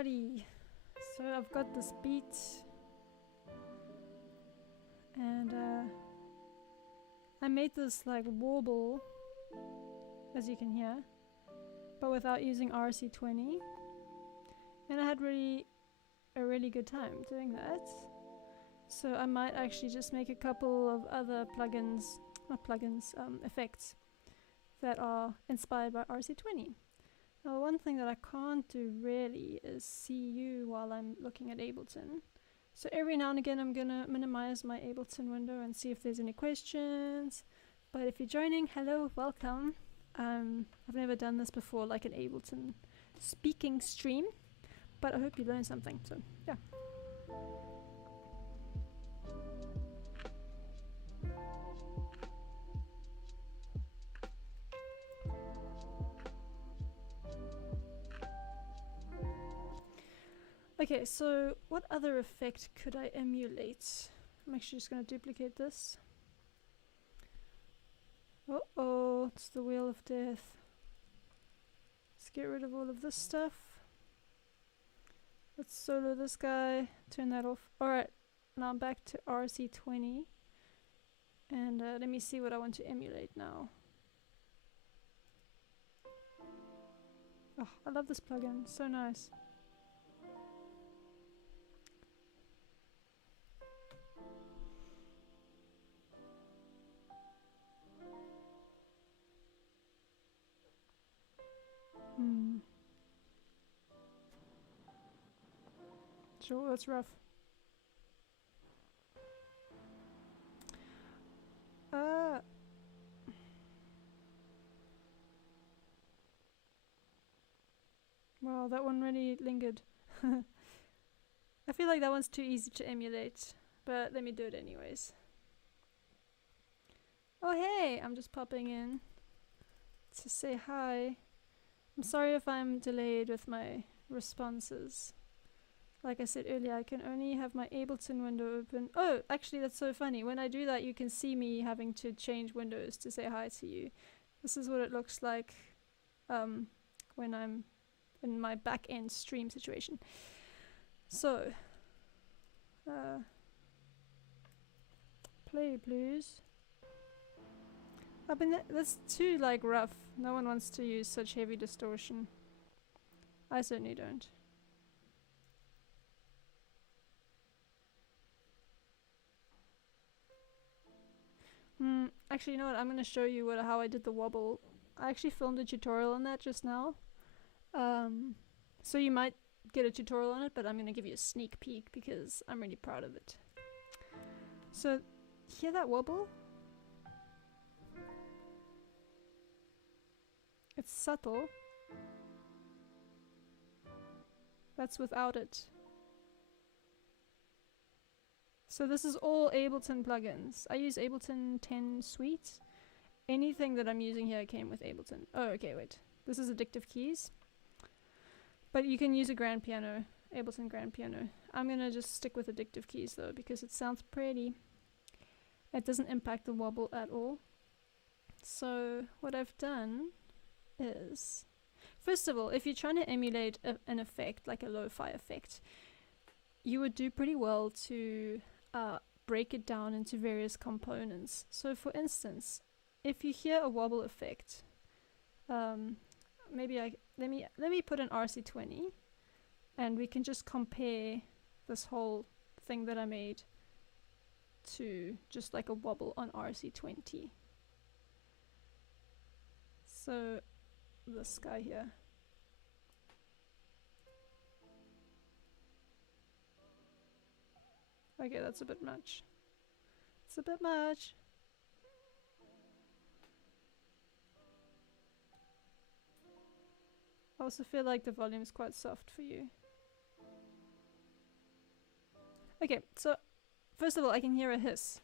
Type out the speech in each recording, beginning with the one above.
Alrighty, so I've got this beat, and I made this like wobble, as you can hear, but without using RC20, and I had a really good time doing that. So I might actually just make a couple of other effects that are inspired by RC20. Now, one thing that I can't do really is see you while I'm looking at Ableton. So every now and again I'm gonna minimize my Ableton window and see if there's any questions. But if you're joining, hello, welcome. I've never done this before, like an Ableton speaking stream, but I hope you learned something, so yeah. Okay, so what other effect could I emulate? I'm actually just going to duplicate this. Uh-oh, it's the Wheel of Death. Let's get rid of all of this stuff. Let's solo this guy, turn that off. Alright, now I'm back to RC20. And let me see what I want to emulate now. Oh, I love this plugin, so nice. Sure, that's rough. Wow, that one really lingered. I feel like that one's too easy to emulate, but let me do it anyways. Oh hey, I'm just popping in to say hi. I'm sorry if I'm delayed with my responses. Like I said earlier, I can only have my Ableton window open. Oh, actually that's so funny. When I do that, you can see me having to change windows to say hi to you. This is what it looks like when I'm in my back-end stream situation. So, play blues. I mean, that's too like rough. No one wants to use such heavy distortion. I certainly don't. Actually, you know what? I'm going to show you how I did the wobble. I actually filmed a tutorial on that just now. So you might get a tutorial on it, but I'm going to give you a sneak peek because I'm really proud of it. So, hear that wobble? It's subtle. That's without it. So this is all Ableton plugins. I use Ableton 10 Suite. Anything that I'm using here came with Ableton. Oh, okay, wait. This is Addictive Keys. But you can use a grand piano, Ableton grand piano. I'm gonna just stick with Addictive Keys though, because it sounds pretty. It doesn't impact the wobble at all. So what I've done is, first of all, if you're trying to emulate an effect, like a lo-fi effect, you would do pretty well to break it down into various components. So for instance, if you hear a wobble effect, maybe let me put an RC20 and we can just compare this whole thing that I made to just like a wobble on RC20. So this guy here. Okay, that's a bit much. It's a bit much. I also feel like the volume is quite soft for you. Okay, so first of all, I can hear a hiss.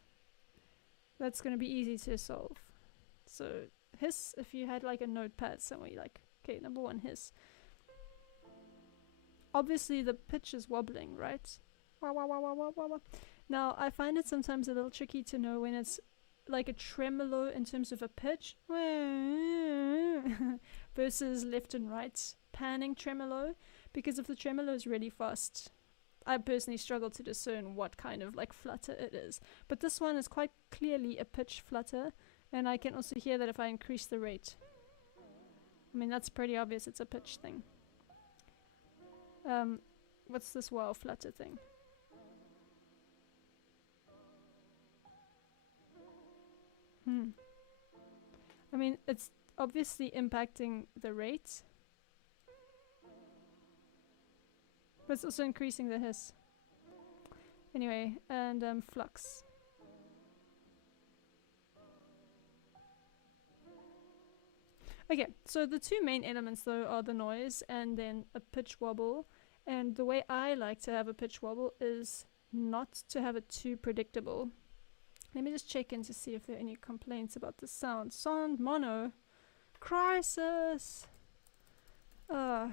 That's going to be easy to solve. So hiss, if you had like a notepad somewhere, you're like, okay, number one, hiss. Obviously the pitch is wobbling, right? Wah, wah, wah, wah, wah, wah, wah. Now, I find it sometimes a little tricky to know when it's like a tremolo in terms of a pitch versus left and right panning tremolo, because if the tremolo is really fast, I personally struggle to discern what kind of like flutter it is. But this one is quite clearly a pitch flutter, and I can also hear that if I increase the rate. I mean, that's pretty obvious, it's a pitch thing. What's this wow flutter thing? I mean, it's obviously impacting the rate, but it's also increasing the hiss. Anyway, and flux. Okay, so the two main elements though are the noise and then a pitch wobble. And the way I like to have a pitch wobble is not to have it too predictable. Let me just check in to see if there are any complaints about the sound. Sound mono. Crisis! I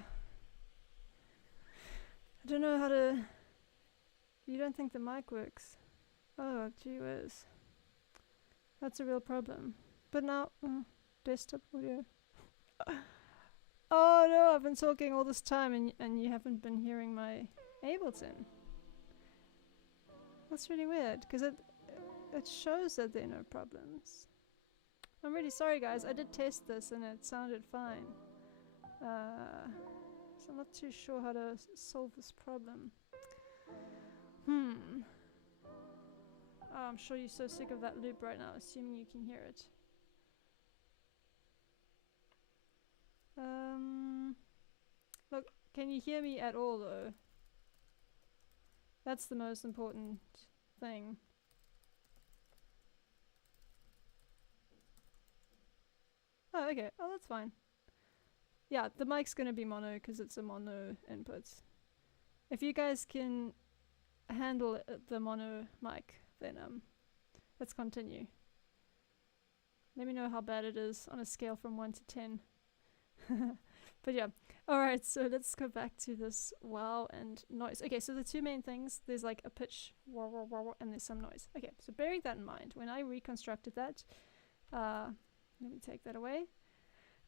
don't know how to... You don't think the mic works? Oh, gee whiz. That's a real problem. But now... desktop audio. Oh no, I've been talking all this time and you haven't been hearing my Ableton. That's really weird, because it shows that there are no problems. I'm really sorry guys, I did test this and it sounded fine. So I'm not too sure how to solve this problem. Oh, I'm sure you're so sick of that loop right now, assuming you can hear it. Look, can you hear me at all though? That's the most important thing. Oh, okay. Oh, that's fine. Yeah, the mic's gonna be mono because it's a mono input. If you guys can handle the mono mic, then let's continue. Let me know how bad it is on a scale from 1 to 10. But yeah, alright, so let's go back to this wow and noise. Okay, so the two main things, there's like a pitch, wah, wah, wah, wah, and there's some noise. Okay, so bearing that in mind, when I reconstructed that, let me take that away.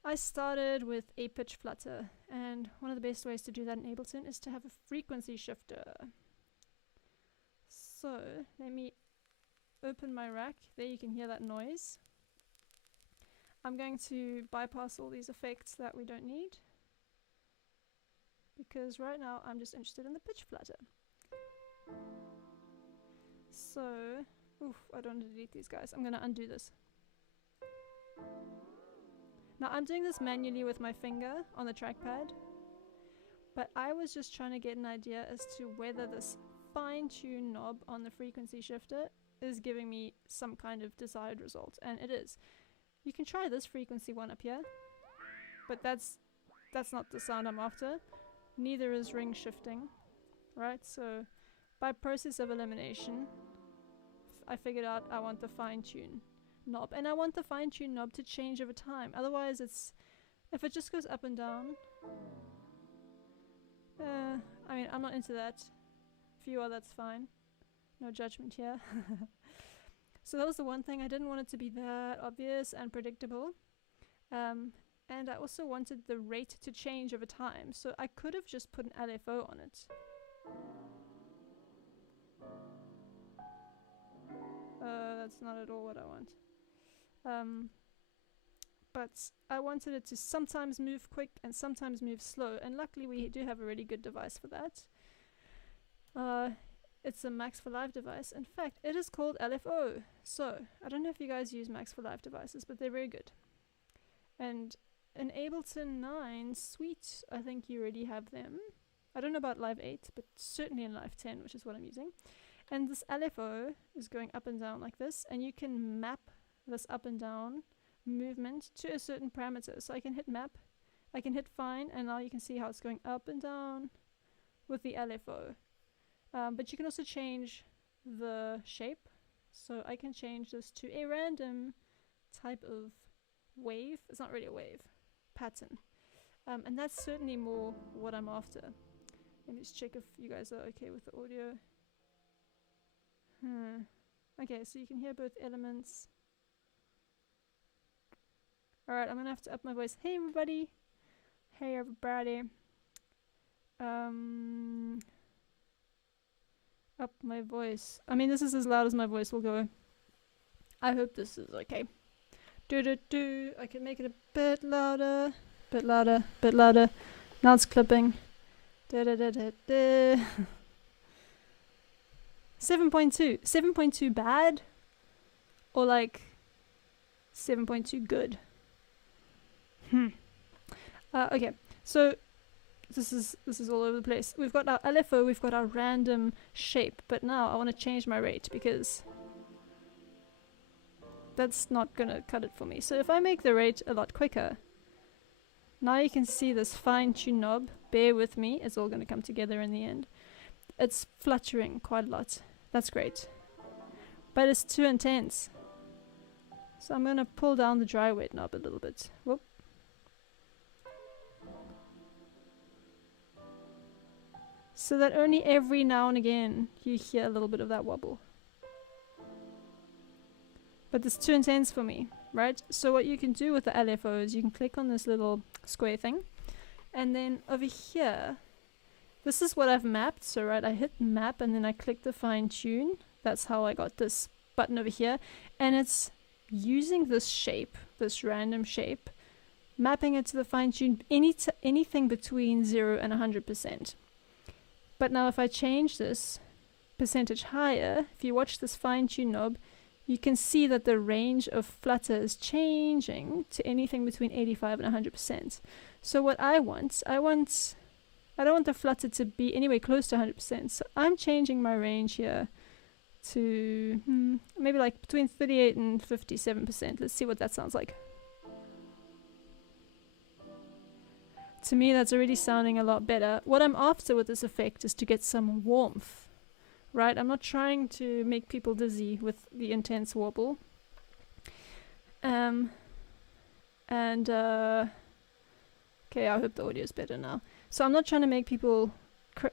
I started with a pitch flutter, and one of the best ways to do that in Ableton is to have a frequency shifter. So, let me open my rack. There you can hear that noise. I'm going to bypass all these effects that we don't need, because right now I'm just interested in the pitch flutter. So, oof, I don't want to delete these guys. I'm going to undo this. Now I'm doing this manually with my finger on the trackpad, but I was just trying to get an idea as to whether this fine-tune knob on the frequency shifter is giving me some kind of desired result, and it is. You can try this frequency one up here, but that's not the sound I'm after. Neither is ring shifting, right? So by process of elimination, I figured out I want the fine-tune knob, and I want the fine-tune knob to change over time. Otherwise, if it just goes up and down, I mean, I'm not into that. If you are, that's fine. No judgment here. So that was the one thing. I didn't want it to be that obvious and predictable. And I also wanted the rate to change over time. So I could have just put an LFO on it. That's not at all what I want. But I wanted it to sometimes move quick and sometimes move slow. And luckily we do have a really good device for that. It's a Max for Live device. In fact, it is called LFO. So, I don't know if you guys use Max for Live devices, but they're very good. And in Ableton 9 Suite, I think you already have them. I don't know about Live 8, but certainly in Live 10, which is what I'm using. And this LFO is going up and down like this, and you can map this up and down movement to a certain parameter. So I can hit map, I can hit fine, and now you can see how it's going up and down with the LFO. But you can also change the shape. So I can change this to a random type of wave. It's not really a wave, pattern. And that's certainly more what I'm after. Let me just check if you guys are okay with the audio. Okay, so you can hear both elements. Alright, I'm gonna have to up my voice. Hey everybody! Hey everybody! Up my voice. I mean, this is as loud as my voice will go. I hope this is okay. Do. I can make it a bit louder. Bit louder. Bit louder. Now it's clipping. 7.2. 7.2 bad? Or like 7.2 good? Okay, so this is all over the place. We've got our LFO, we've got our random shape, but now I want to change my rate because that's not gonna cut it for me. So if I make the rate a lot quicker, now you can see this fine-tune knob. Bear with me, it's all gonna come together in the end. It's fluttering quite a lot. That's great. But it's too intense. So I'm gonna pull down the dry wet knob a little bit. Whoop. So that only every now and again you hear a little bit of that wobble. But it's too intense for me, right? So what you can do with the LFO is you can click on this little square thing, and then over here, this is what I've mapped. So right, I hit map and then I click the fine tune. That's how I got this button over here, and it's using this shape, this random shape, mapping it to the fine tune, anything between 0 and 100%. But now if I change this percentage higher, if you watch this fine tune knob, you can see that the range of flutter is changing to anything between 85 and 100%. So what I don't want the flutter to be anywhere close to 100%. So I'm changing my range here to maybe like between 38 and 57%. Let's see what that sounds like. To me, that's already sounding a lot better. What I'm after with this effect is to get some warmth, right? I'm not trying to make people dizzy with the intense wobble. Okay, I hope the audio is better now. So I'm not trying to make people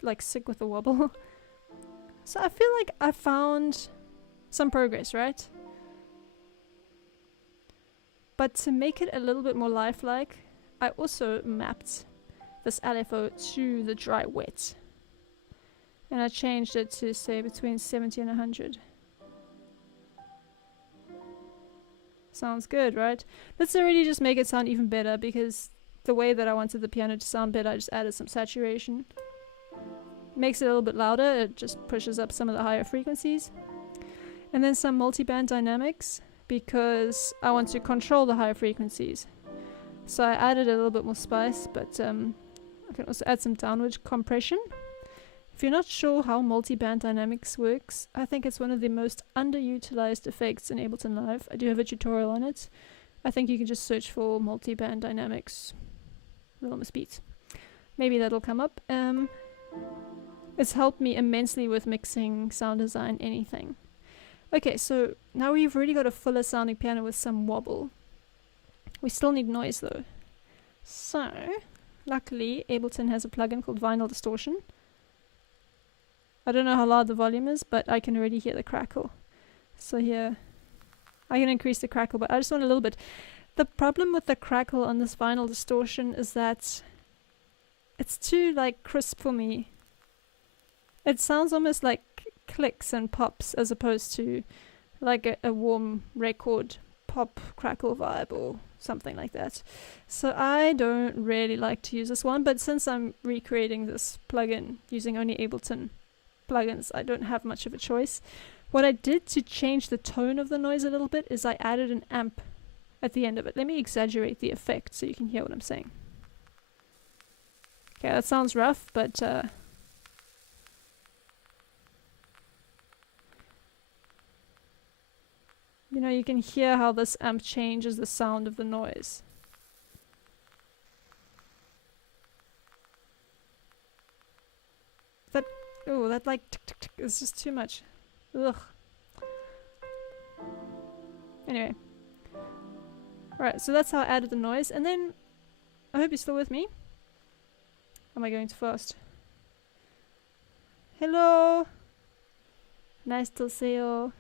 like sick with the wobble. So I feel like I found some progress, right? But to make it a little bit more lifelike, I also mapped this LFO to the dry wet. And I changed it to say between 70 and 100. Sounds good, right? Let's already just make it sound even better, because the way that I wanted the piano to sound better, I just added some saturation. Makes it a little bit louder, it just pushes up some of the higher frequencies. And then some multiband dynamics, because I want to control the higher frequencies. So I added a little bit more spice, but I can also add some downward compression. If you're not sure how multiband dynamics works, I think it's one of the most underutilized effects in Ableton Live. I do have a tutorial on it. I think you can just search for multiband dynamics, Little Miss Beats. Maybe that'll come up. It's helped me immensely with mixing, sound design, anything. Okay, so now we've already got a fuller sounding piano with some wobble. We still need noise though. So, luckily, Ableton has a plugin called Vinyl Distortion. I don't know how loud the volume is, but I can already hear the crackle. So here, I can increase the crackle, but I just want a little bit. The problem with the crackle on this Vinyl Distortion is that it's too like crisp for me. It sounds almost like clicks and pops as opposed to like a warm record pop crackle vibe or something like that. So I don't really like to use this one, but since I'm recreating this plugin using only Ableton plugins, I don't have much of a choice. What I did to change the tone of the noise a little bit is I added an amp at the end of it. Let me exaggerate the effect so you can hear what I'm saying. Okay, that sounds rough, but you know, you can hear how this amp changes the sound of the noise. That like tick tick tick is just too much. Ugh. Anyway. Alright, so that's how I added the noise, and then I hope you're still with me. Am I going too fast? Hello! Nice to see you.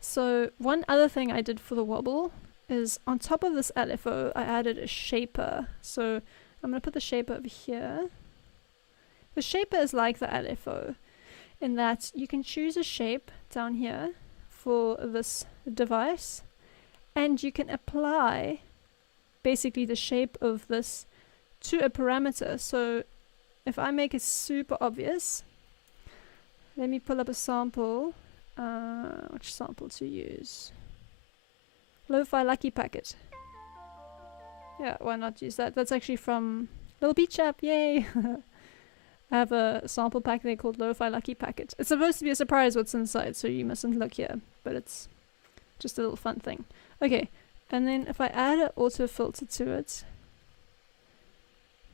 So one other thing I did for the wobble is on top of this LFO I added a shaper. So I'm going to put the shaper over here. The shaper is like the LFO in that you can choose a shape down here for this device, and you can apply basically the shape of this to a parameter. So if I make it super obvious, let me pull up a sample. Which sample to use? Lofi Lucky Packet. Yeah, why not use that? That's actually from Little Beach App, yay! I have a sample pack there called Lofi Lucky Packet. It's supposed to be a surprise what's inside, so you mustn't look here, but it's just a little fun thing. Okay, and then if I add an auto filter to it,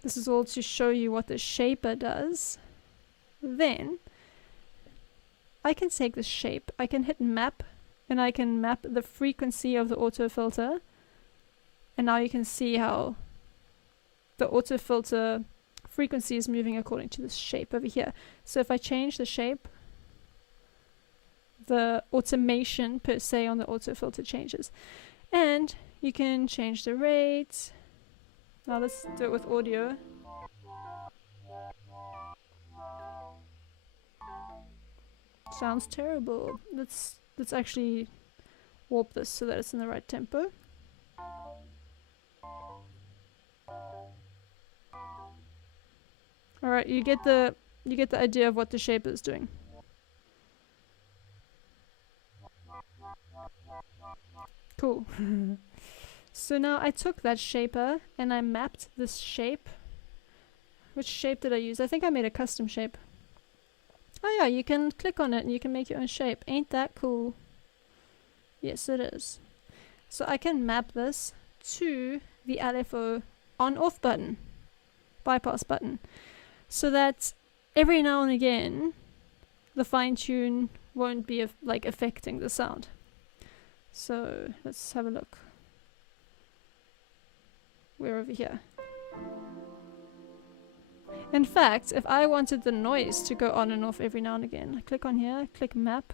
this is all to show you what the shaper does. Then I can take this shape, I can hit map, and I can map the frequency of the auto filter. And now you can see how the auto filter frequency is moving according to this shape over here. So if I change the shape, the automation per se on the auto filter changes. And you can change the rate. Now let's do it with audio. Sounds terrible. Let's actually warp this so that it's in the right tempo. Alright, you get the idea of what the shaper is doing. Cool. So now I took that shaper and I mapped this shape. Which shape did I use? I think I made a custom shape. Oh yeah, you can click on it and you can make your own shape. Ain't that cool? Yes, it is. So I can map this to the LFO on-off button, bypass button, so that every now and again the fine-tune won't be like affecting the sound. So let's have a look. We're over here. In fact, if I wanted the noise to go on and off every now and again, I click on here, click map.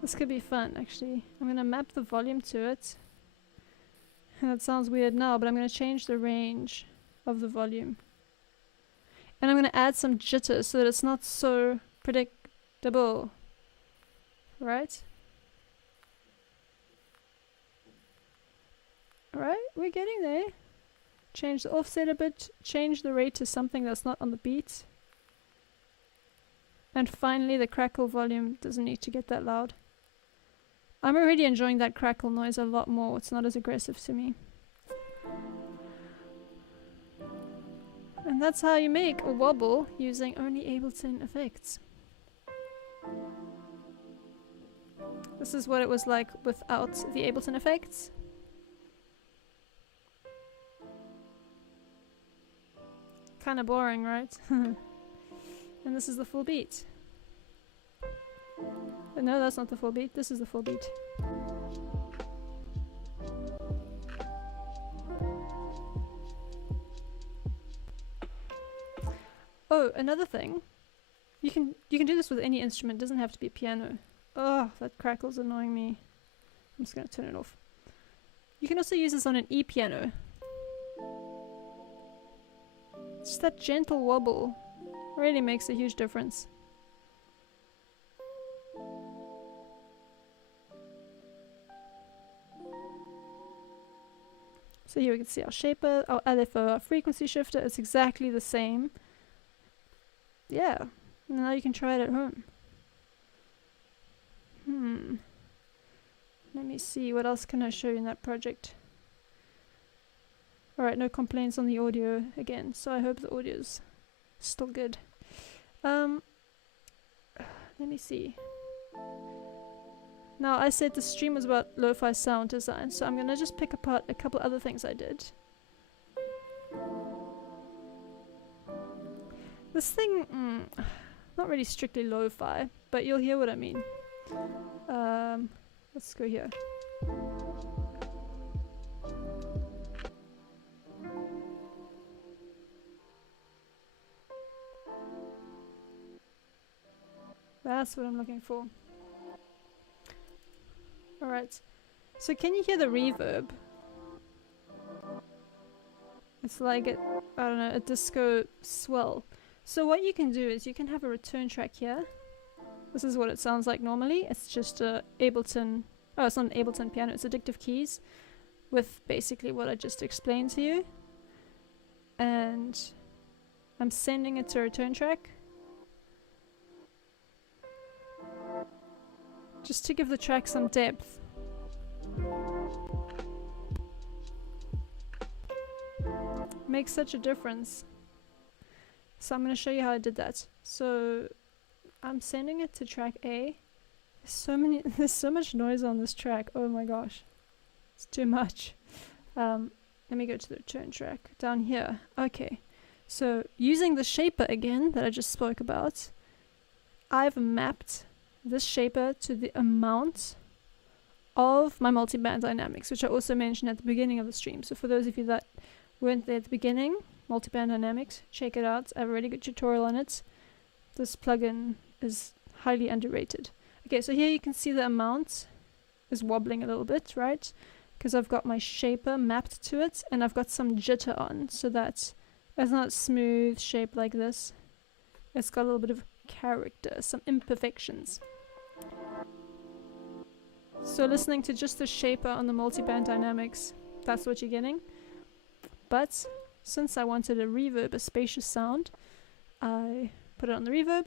This could be fun, actually. I'm going to map the volume to it. That sounds weird now, but I'm going to change the range of the volume. And I'm going to add some jitter so that it's not so predictable. Right? Alright, we're getting there. Change the offset a bit, change the rate to something that's not on the beat. And finally the crackle volume doesn't need to get that loud. I'm already enjoying that crackle noise a lot more, it's not as aggressive to me. And that's how you make a wobble using only Ableton effects. This is what it was like without the Ableton effects. Kinda boring, right? And this is the full beat. But no, that's not the full beat. This is the full beat. Oh, another thing. You can do this with any instrument. It doesn't have to be a piano. Oh, that crackle's annoying me. I'm just gonna turn it off. You can also use this on an E-piano. Just that gentle wobble really makes a huge difference. So here we can see our shaper, our LFO, our frequency shifter. It's exactly the same. Yeah, now you can try it at home. Let me see, what else can I show you in that project? Alright, no complaints on the audio again, so I hope the audio's still good. Let me see. Now, I said the stream was about lo-fi sound design, so I'm gonna just pick apart a couple other things I did. This thing, not really strictly lo-fi, but you'll hear what I mean. Let's go here. That's what I'm looking for. Alright. So can you hear the reverb? It's like a, I don't know, a disco swell. So what you can do is you can have a return track here. This is what it sounds like normally. It's just a Ableton. Oh, it's not an Ableton piano. It's addictive keys with basically what I just explained to you. And I'm sending it to a return track. Just to give the track some depth. Makes such a difference. So I'm going to show you how I did that. So I'm sending it to track A. There's so much noise on this track. Oh my gosh. It's too much. Let me go to the return track down here. Okay. So using the shaper again that I just spoke about, I've mapped this shaper to the amount of my multiband dynamics, which I also mentioned at the beginning of the stream. So for those of you that weren't there at the beginning, multiband dynamics, check it out. I have a really good tutorial on it. This plugin is highly underrated. Okay, so here you can see the amount is wobbling a little bit, right? Because I've got my shaper mapped to it, and I've got some jitter on, so that it's not smooth shape like this. It's got a little bit of character, some imperfections. So listening to just the shaper on the multiband dynamics, that's what you're getting. But since I wanted a reverb, a spacious sound, I put it on the reverb.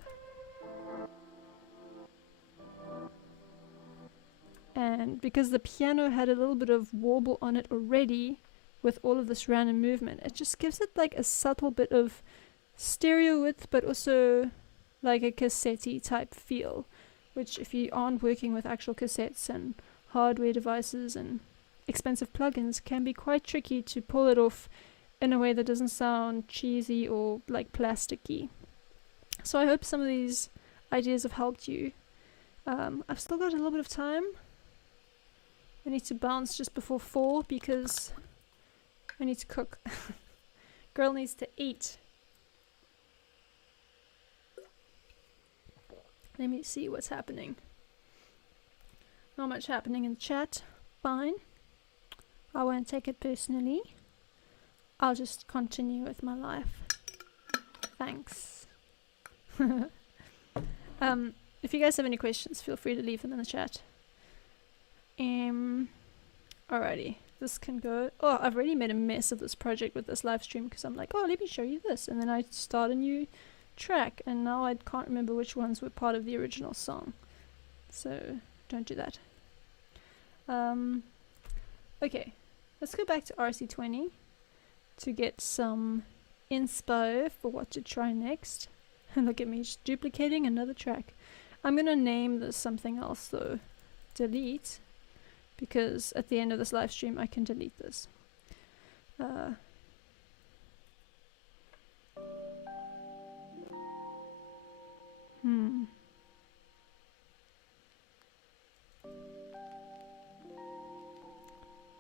And because the piano had a little bit of warble on it already, with all of this random movement, it just gives it like a subtle bit of stereo width, but also like a cassette type feel, which if you aren't working with actual cassettes and hardware devices and expensive plugins, can be quite tricky to pull it off in a way that doesn't sound cheesy or like plasticky. So I hope some of these ideas have helped you. I've still got a little bit of time. I need to bounce just before 4 because I need to cook. Girl needs to eat. Let me see what's happening. Not much happening in the chat. Fine. I won't take it personally. I'll just continue with my life. Thanks. If you guys have any questions, feel free to leave them in the chat. Alrighty. This can go. Oh, I've already made a mess of this project with this live stream because I'm like, oh, let me show you this. And then I start a new track, and now I can't remember which ones were part of the original song. So don't do that. Okay, let's go back to RC20 to get some inspo for what to try next. And look at me just duplicating another track. I'm gonna name this something else though. Delete, because at the end of this live stream I can delete this.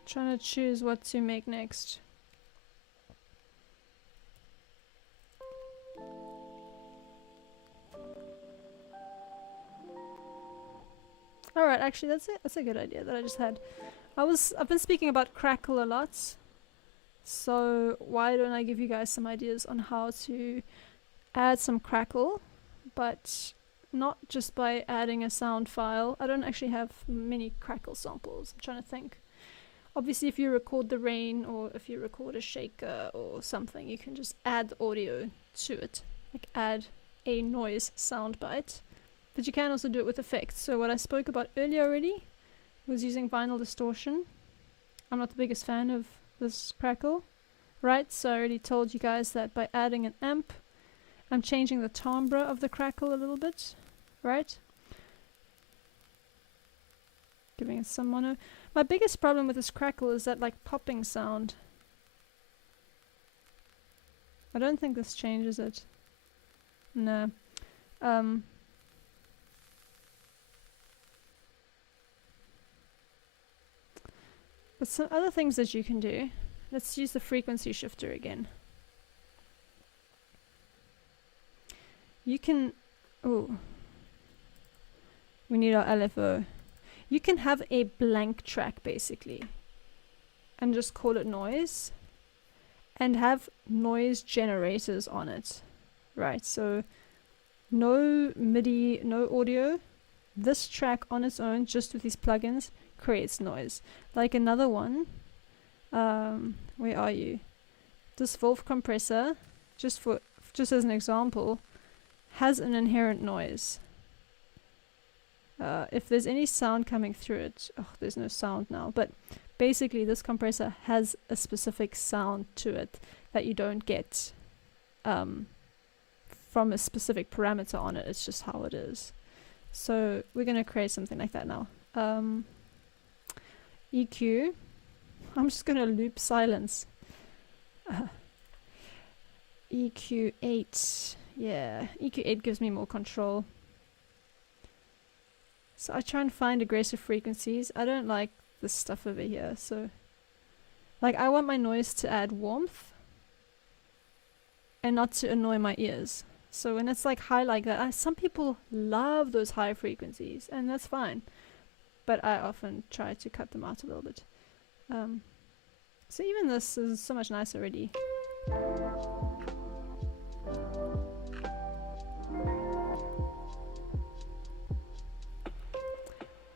Trying to choose what to make next. Alright, actually that's it. That's a good idea that I just had. I've been speaking about crackle a lot. So why don't I give you guys some ideas on how to add some crackle, but not just by adding a sound file. I don't actually have many crackle samples. I'm trying to think. Obviously if you record the rain or if you record a shaker or something, you can just add audio to it. Like add a noise soundbite. But you can also do it with effects. So what I spoke about earlier already was using vinyl distortion. I'm not the biggest fan of this crackle, right? So I already told you guys that by adding an amp, I'm changing the timbre of the crackle a little bit, right? Giving it some mono. My biggest problem with this crackle is that like popping sound. I don't think this changes it. No. But some other things that you can do. Let's use the frequency shifter again. You can... Oh. We need our LFO. You can have a blank track basically. And just call it noise. and have noise generators on it. Right, so no MIDI, no audio. This track on its own, just with these plugins, creates noise. Like another one, where are you? This Wolf compressor, just as an example, has an inherent noise. If there's any sound coming through it, there's no sound now, but basically this compressor has a specific sound to it that you don't get from a specific parameter on it. It's just how it is. So we're going to create something like that now. EQ. I'm just going to loop silence. EQ8. Yeah, EQ8 gives me more control. So I try and find aggressive frequencies. I don't like this stuff over here. So, like, I want my noise to add warmth and not to annoy my ears. So when it's like high like that, some people love those high frequencies, and that's fine. But I often try to cut them out a little bit. So even this is so much nicer already.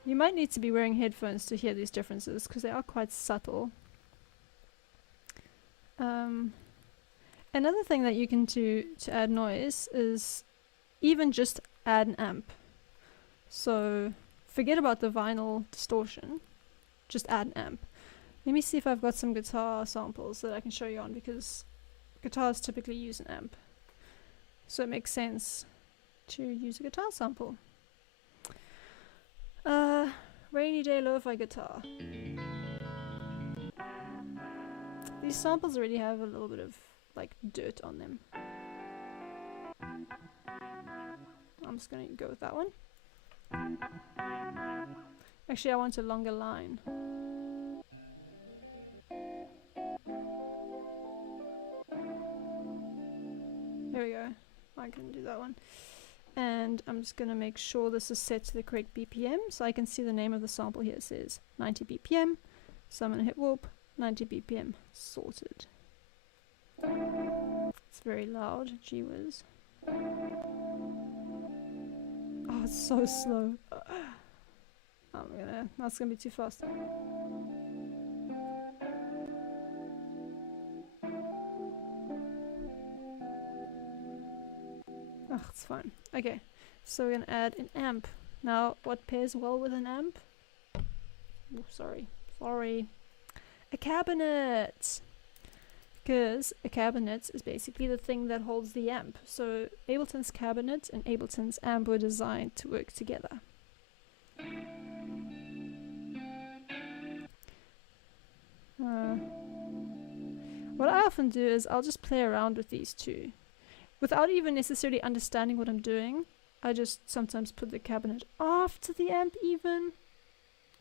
You might need to be wearing headphones to hear these differences, because they are quite subtle. Another thing that you can do to add noise is even just add an amp. So forget about the vinyl distortion, just add an amp. Let me see if I've got some guitar samples that I can show you on, because guitars typically use an amp. So it makes sense to use a guitar sample. Rainy Day Lo-Fi guitar. These samples already have a little bit of like dirt on them. I'm just gonna go with that one. Actually, I want a longer line. There we go. I can do that one. And I'm just gonna make sure this is set to the correct BPM, so I can see the name of the sample here. It says 90 BPM. So I'm gonna hit warp, 90 BPM, sorted. It's very loud, gee whiz. Oh, it's so slow. That's gonna be too fast. Oh, it's fine. Okay, so we're gonna add an amp. Now, what pairs well with an amp? Oh, sorry. A cabinet! Because a cabinet is basically the thing that holds the amp. So Ableton's cabinet and Ableton's amp were designed to work together. What I often do is I'll just play around with these two. Without even necessarily understanding what I'm doing, I just sometimes put the cabinet after the amp even.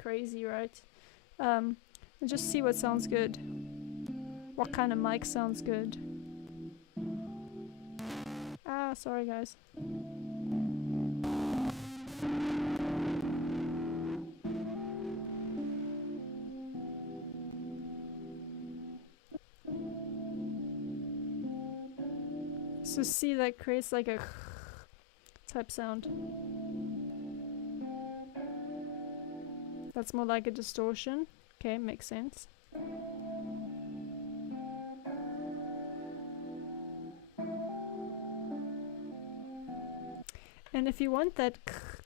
Crazy, right? And just see what sounds good. What kind of mic sounds good. Ah, sorry guys. So see, that creates like a type sound. That's more like a distortion. Okay, makes sense. And if you want that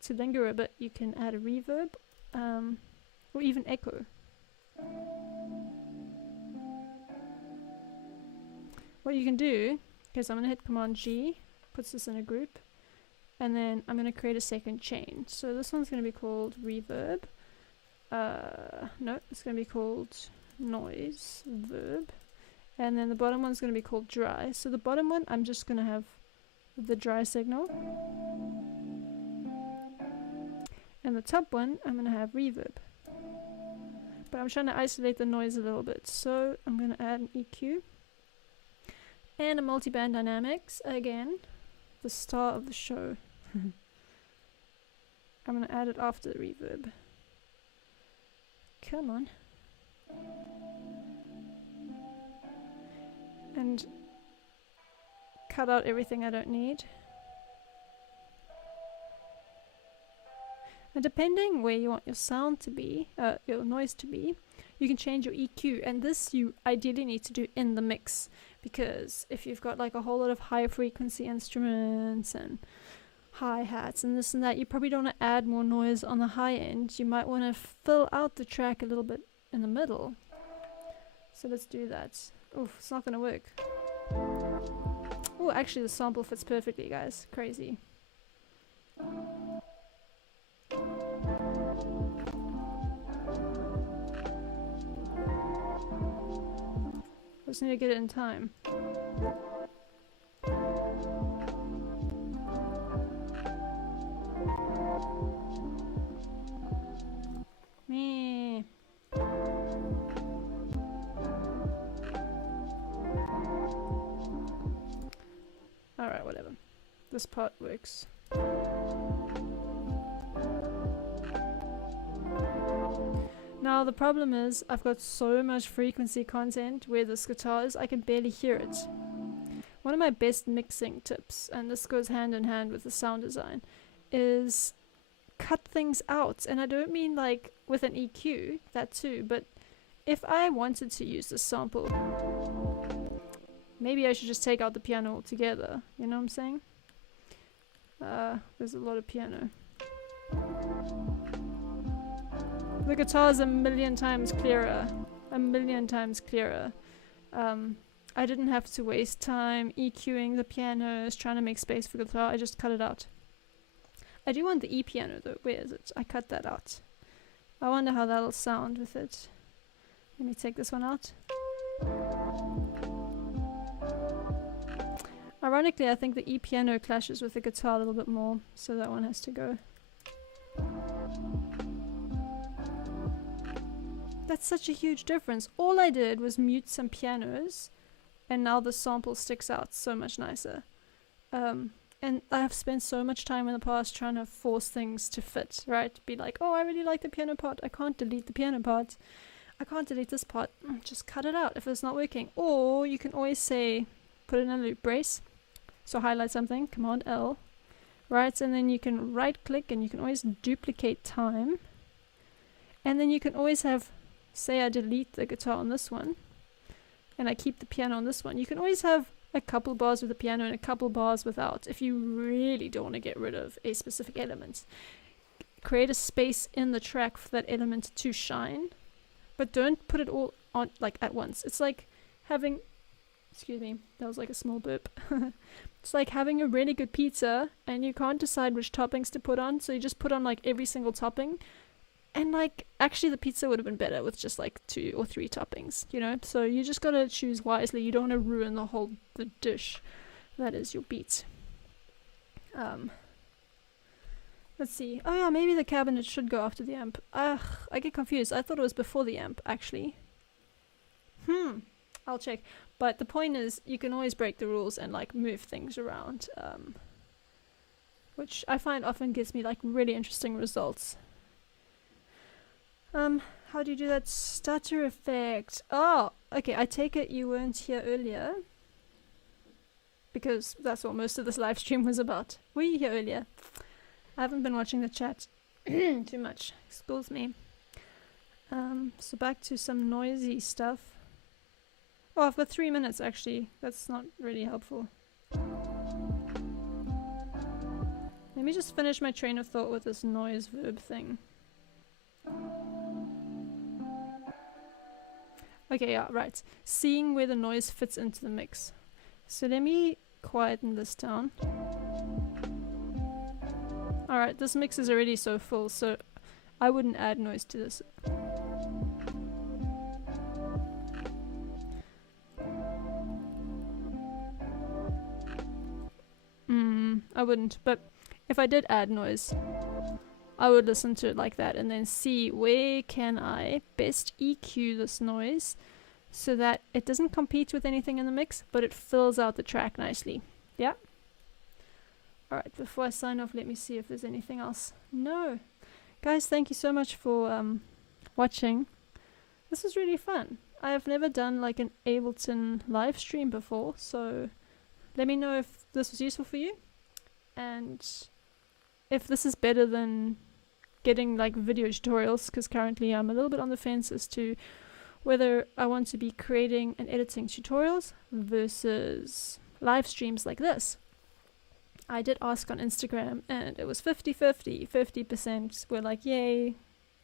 to linger a bit, you can add a reverb, or even echo. What you can do, okay, so I'm going to hit Command G, puts this in a group, and then I'm going to create a second chain. So this one's going to be called reverb. No, it's going to be called noise verb. And then the bottom one's going to be called dry. So the bottom one, I'm just going to have the dry signal. And the top one, I'm going to have reverb. But I'm trying to isolate the noise a little bit. So I'm going to add an EQ. And a multiband dynamics, again, the star of the show. I'm going to add it after the reverb. Come on. and cut out everything I don't need. And depending where you want your sound to be, your noise to be, you can change your EQ, and this you ideally need to do in the mix, because if you've got like a whole lot of high frequency instruments and hi-hats and this and that, you probably don't want to add more noise on the high end. You might want to fill out the track a little bit in the middle. So let's do that. Oof, it's not going to work. Oh, actually the sample fits perfectly, guys. Crazy. Just need to get it in time. Me. Alright, whatever. This part works. Now the problem is I've got so much frequency content where this guitar is, I can barely hear it. One of my best mixing tips, and this goes hand in hand with the sound design, is cut things out. And I don't mean like with an EQ, that too, but if I wanted to use this sample, maybe I should just take out the piano altogether, you know what I'm saying? There's a lot of piano. The guitar is a million times clearer. A million times clearer. I didn't have to waste time EQing the pianos, trying to make space for the guitar. I just cut it out. I do want the E piano though. Where is it? I cut that out. I wonder how that'll sound with it. Let me take this one out. Ironically, I think the E piano clashes with the guitar a little bit more, so that one has to go. That's such a huge difference. All I did was mute some pianos, and now the sample sticks out so much nicer. And I have spent so much time in the past trying to force things to fit, right? Be like, oh, I really like the piano part. I can't delete the piano part. I can't delete this part. Just cut it out if it's not working. Or you can always say, put it in a loop brace. So highlight something, Command L, right? And then you can right click and you can always duplicate time. And then you can always have, say I delete the guitar on this one and I keep the piano on this one. You can always have a couple bars with the piano and a couple bars without if you really don't want to get rid of a specific element. Create a space in the track for that element to shine, but don't put it all on like at once. It's like having, excuse me, that was like a small burp. It's like having a really good pizza and you can't decide which toppings to put on, so you just put on like every single topping. And like, actually the pizza would have been better with just like 2 or 3 toppings, you know? So you just gotta choose wisely. You don't want to ruin the dish that is your beat. Let's see. Oh yeah, maybe the cabinet should go after the amp. Ugh, I get confused. I thought it was before the amp, actually. I'll check. But the point is, you can always break the rules and like move things around. Which I find often gives me like really interesting results. How do you do that stutter effect? Oh, okay, I take it you weren't here earlier. Because that's what most of this live stream was about. Were you here earlier? I haven't been watching the chat too much. Excuse me. So back to some noisy stuff. Oh, I've got 3 minutes actually. That's not really helpful. Let me just finish my train of thought with this noise verb thing. Okay, yeah, right. Seeing where the noise fits into the mix. So let me quieten this down. Alright, this mix is already so full, so I wouldn't add noise to this. I wouldn't, but if I did add noise, I would listen to it like that and then see where can I best EQ this noise so that it doesn't compete with anything in the mix, but it fills out the track nicely. Yeah? Alright, before I sign off, let me see if there's anything else. No. Guys, thank you so much for watching. This was really fun. I have never done like an Ableton live stream before, so let me know if this was useful for you, and if this is better than getting like video tutorials, because currently I'm a little bit on the fence as to whether I want to be creating and editing tutorials versus live streams like this. I did ask on Instagram and it was 50-50. 50% were like, yay,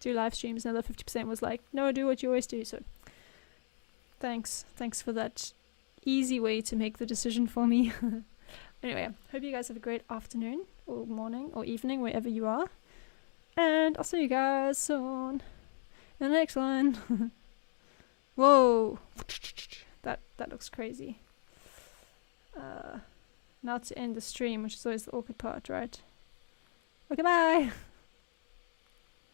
do live streams. Another 50% was like, no, do what you always do. So thanks for that easy way to make the decision for me. Anyway, hope you guys have a great afternoon or morning or evening, wherever you are. And I'll see you guys soon in the next one. Whoa, that looks crazy. Now to end the stream, which is always the awkward part, right? Okay, bye.